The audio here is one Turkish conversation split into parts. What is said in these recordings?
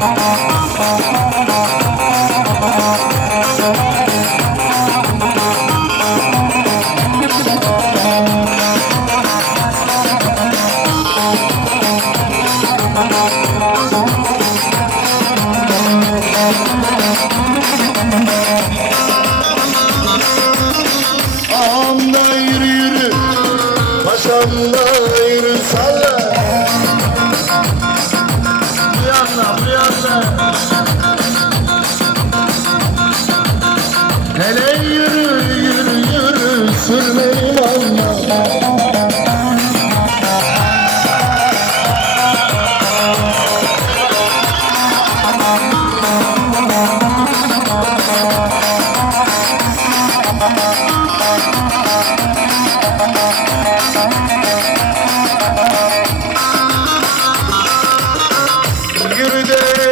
Ağamda yürü yürü sürmeyim Allah Yürü de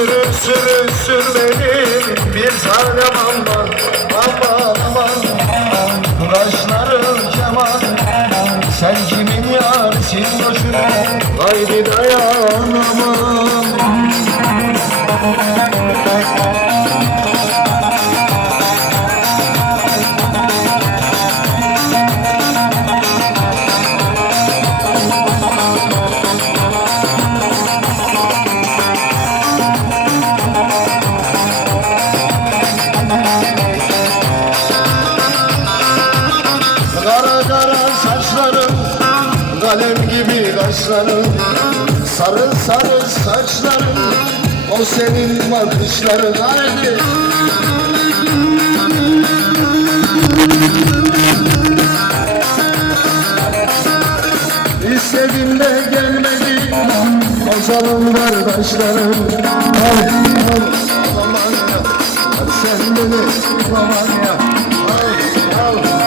Sürü sürü sür benim bir tanem aman Aman aman Kıraşların keman. Sen kimin yarisin boşuna. Haydi dayanamam yaşların Sarı sarı saçların O senin bakışların Haydi İstedim de gelmedi Bozalım kardeşlerim. Ay, ay, aman ya Sen beni aman ya Ay.